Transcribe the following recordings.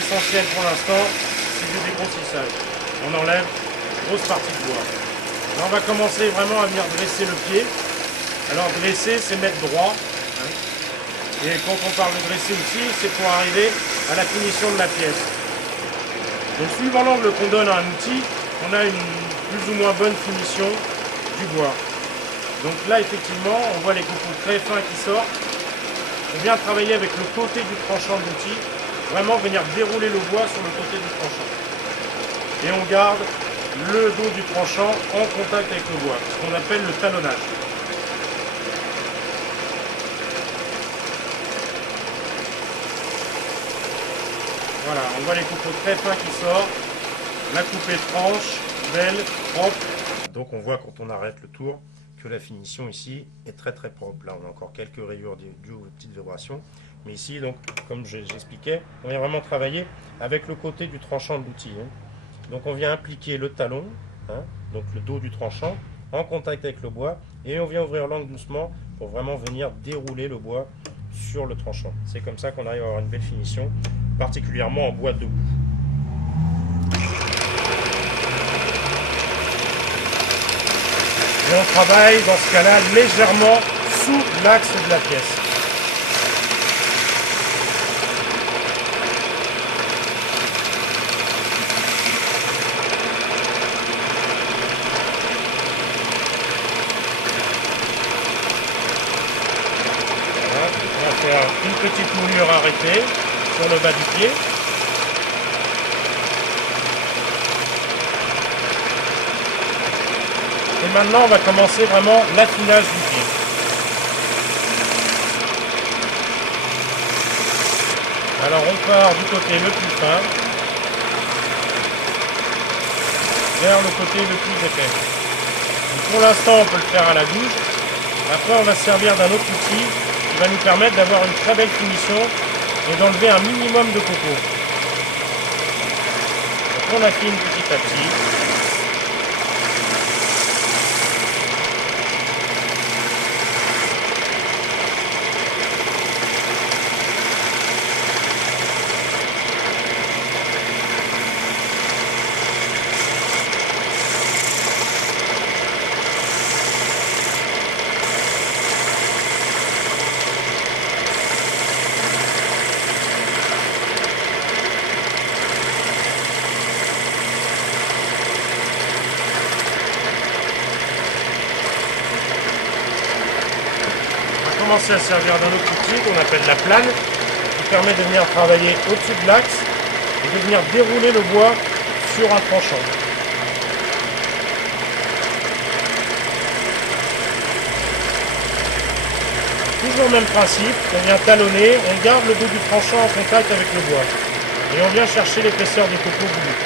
L'essentiel pour l'instant, c'est du dégrossissage. On enlève une grosse partie de bois. Là, on va commencer vraiment à venir dresser le pied. Alors dresser, c'est mettre droit. Hein. Et quand on parle de dresser aussi, c'est pour arriver à la finition de la pièce. Donc suivant l'angle qu'on donne à un outil, on a une plus ou moins bonne finition du bois. Donc là, effectivement, on voit les copeaux très fins qui sortent. On vient travailler avec le côté du tranchant de l'outil, vraiment venir dérouler le bois sur le côté du tranchant. Et on garde le dos du tranchant en contact avec le bois, ce qu'on appelle le talonnage. Voilà, on voit les copeaux très fins qui sortent, la coupe est franche, belle, propre. Donc on voit quand on arrête le tour que la finition ici est très très propre. Là on a encore quelques rayures dues aux petites vibrations. Mais ici, donc, comme j'expliquais, on vient vraiment travailler avec le côté du tranchant de l'outil. Hein. Donc on vient impliquer le talon, hein, donc le dos du tranchant, en contact avec le bois. Et on vient ouvrir l'angle doucement pour vraiment venir dérouler le bois sur le tranchant. C'est comme ça qu'on arrive à avoir une belle finition, particulièrement en bois debout. Et on travaille dans ce cas-là légèrement sous l'axe de la pièce. Voilà, on va faire une petite moulure arrêtée sur le bas du pied. Et maintenant, on va commencer vraiment l'affinage du pied. Alors, on part du côté le plus fin vers le côté le plus épais. Donc, pour l'instant, on peut le faire à la gouge. Après, on va se servir d'un autre outil qui va nous permettre d'avoir une très belle finition et d'enlever un minimum de copeaux. Donc, on affine petit à petit. Commencer à servir d'un autre outil qu'on appelle la plane, qui permet de venir travailler au-dessus de l'axe et de venir dérouler le bois sur un tranchant. Toujours le même principe, on vient talonner, on garde le dos du tranchant en contact avec le bois et on vient chercher l'épaisseur des copeaux voulus.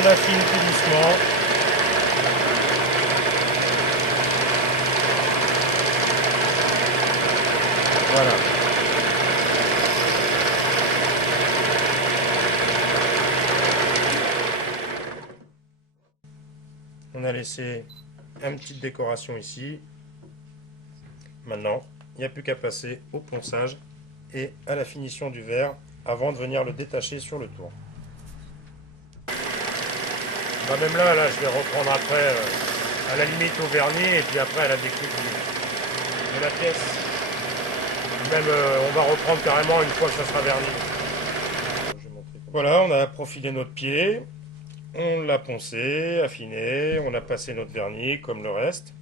On affine tout doucement. Voilà. On a laissé une petite décoration ici. Maintenant, il n'y a plus qu'à passer au ponçage et à la finition du verre avant de venir le détacher sur le tour. Bah même là, je vais reprendre après à la limite au vernis et puis après à la découpe de la pièce. Même on va reprendre carrément une fois que ça sera verni. Voilà, on a profilé notre pied, on l'a poncé, affiné, on a passé notre vernis comme le reste.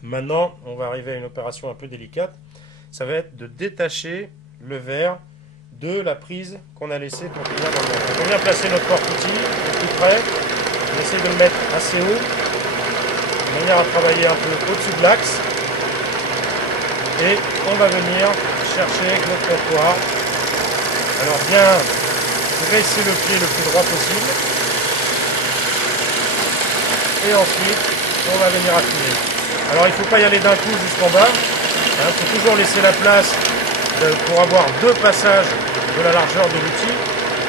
Maintenant, on va arriver à une opération un peu délicate. Ça va être de détacher le verre de la prise qu'on a laissée pour finir dans le verre. Donc on vient placer notre porte-outil au plus près. On essaie de le mettre assez haut manière à travailler un peu au-dessus de l'axe. Et on va venir chercher avec notre comptoir. Alors bien dresser le pied le plus droit possible. Et ensuite, on va venir affiner. Alors il ne faut pas y aller d'un coup jusqu'en bas. Il faut toujours laisser la place pour avoir deux passages de la largeur de l'outil.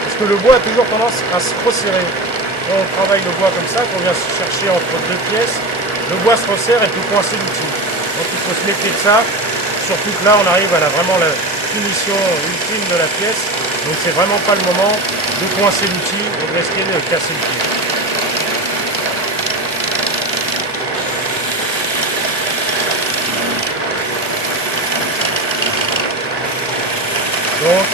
Parce que le bois a toujours tendance à se resserrer. Quand on travaille le bois comme ça, qu'on vient chercher entre deux pièces, le bois se resserre et peut coincer l'outil. Donc il faut se méfier de ça. Surtout que là, on arrive à vraiment la finition ultime de la pièce. Donc c'est vraiment pas le moment de coincer l'outil et de risquer de casser le pied. Donc,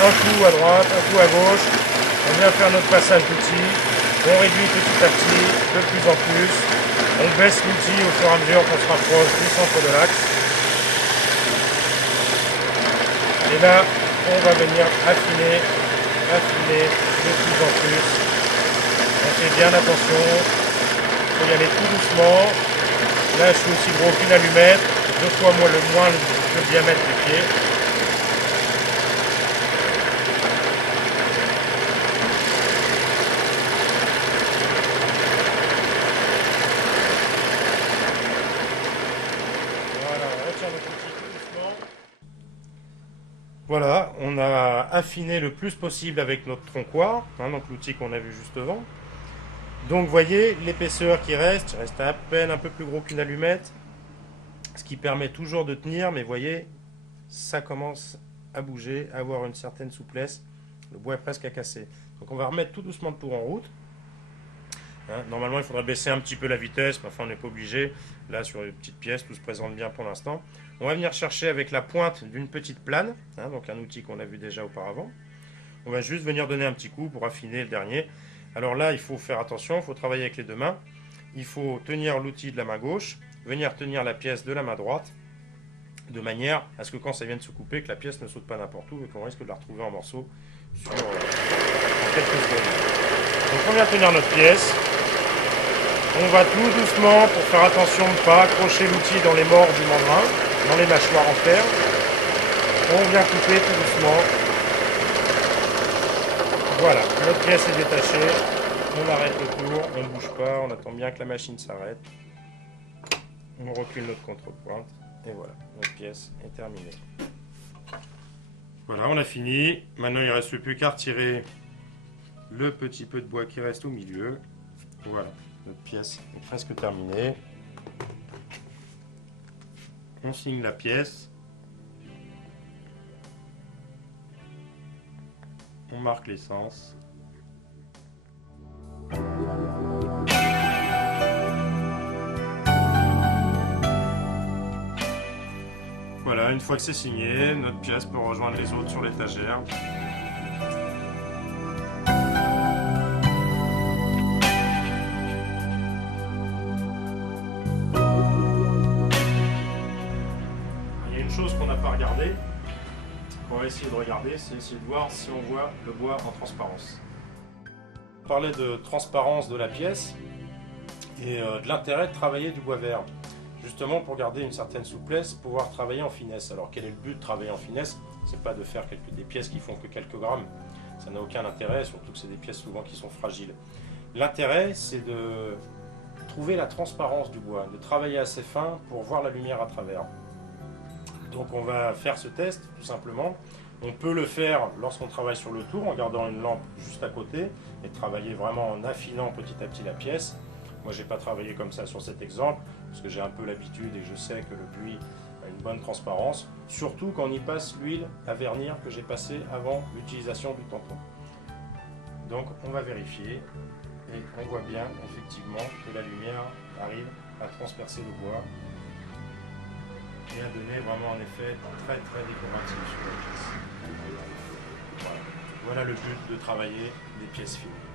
un coup à droite, un coup à gauche, on vient faire notre passage d'outil, on réduit petit à petit, de plus en plus, on baisse l'outil au fur et à mesure qu'on se rapproche du centre de l'axe. Et là, on va venir affiner de plus en plus. On fait bien attention, il faut y aller tout doucement. Là, je suis aussi gros qu'une allumette, 2 fois moins le diamètre du pied. Voilà, on a affiné le plus possible avec notre troncoir, donc l'outil qu'on a vu juste devant. Donc vous voyez, l'épaisseur qui reste à peine un peu plus gros qu'une allumette, ce qui permet toujours de tenir, mais vous voyez, ça commence à bouger, à avoir une certaine souplesse. Le bois est presque à casser. Donc on va remettre tout doucement le tour en route. Normalement, il faudra baisser un petit peu la vitesse, mais enfin, on n'est pas obligé. Là, sur les petites pièces, tout se présente bien pour l'instant. On va venir chercher avec la pointe d'une petite plane, donc un outil qu'on a vu déjà auparavant. On va juste venir donner un petit coup pour affiner le dernier. Alors là, il faut faire attention, il faut travailler avec les deux mains. Il faut tenir l'outil de la main gauche, venir tenir la pièce de la main droite, de manière à ce que quand ça vienne se couper, que la pièce ne saute pas n'importe où et qu'on risque de la retrouver en morceaux sur quelques secondes. Donc on vient tenir notre pièce. On va tout doucement pour faire attention de ne pas accrocher l'outil dans les morts du membrin, dans les mâchoires en fer. On vient couper tout doucement. Voilà, notre pièce est détachée. On arrête le tour, on ne bouge pas, on attend bien que la machine s'arrête. On recule notre contrepointe. Et voilà, notre pièce est terminée. Voilà, on a fini. Maintenant, il ne reste plus qu'à retirer le petit peu de bois qui reste au milieu. Voilà, notre pièce est presque terminée. On signe la pièce. On marque l'essence. Voilà, une fois que c'est signé, notre pièce peut rejoindre les autres sur l'étagère. Il y a une chose qu'on n'a pas regardée, qu'on va essayer de regarder, c'est essayer de voir si on voit le bois en transparence. On parlait de transparence de la pièce et de l'intérêt de travailler du bois vert. Justement pour garder une certaine souplesse, pouvoir travailler en finesse. Alors quel est le but de travailler en finesse? C'est pas de faire des pièces qui font que quelques grammes. Ça n'a aucun intérêt, surtout que c'est des pièces souvent qui sont fragiles. L'intérêt, c'est de trouver la transparence du bois, de travailler assez fin pour voir la lumière à travers. Donc on va faire ce test tout simplement. On peut le faire lorsqu'on travaille sur le tour en gardant une lampe juste à côté et travailler vraiment en affinant petit à petit la pièce. Moi, j'ai pas travaillé comme ça sur cet exemple parce que j'ai un peu l'habitude et je sais que le buis a une bonne transparence, surtout quand on y passe l'huile à vernir que j'ai passée avant l'utilisation du tampon. Donc, on va vérifier et on voit bien effectivement que la lumière arrive à transpercer le bois et à donner vraiment un effet très très décoratif sur la pièce. Voilà le but de travailler des pièces fines.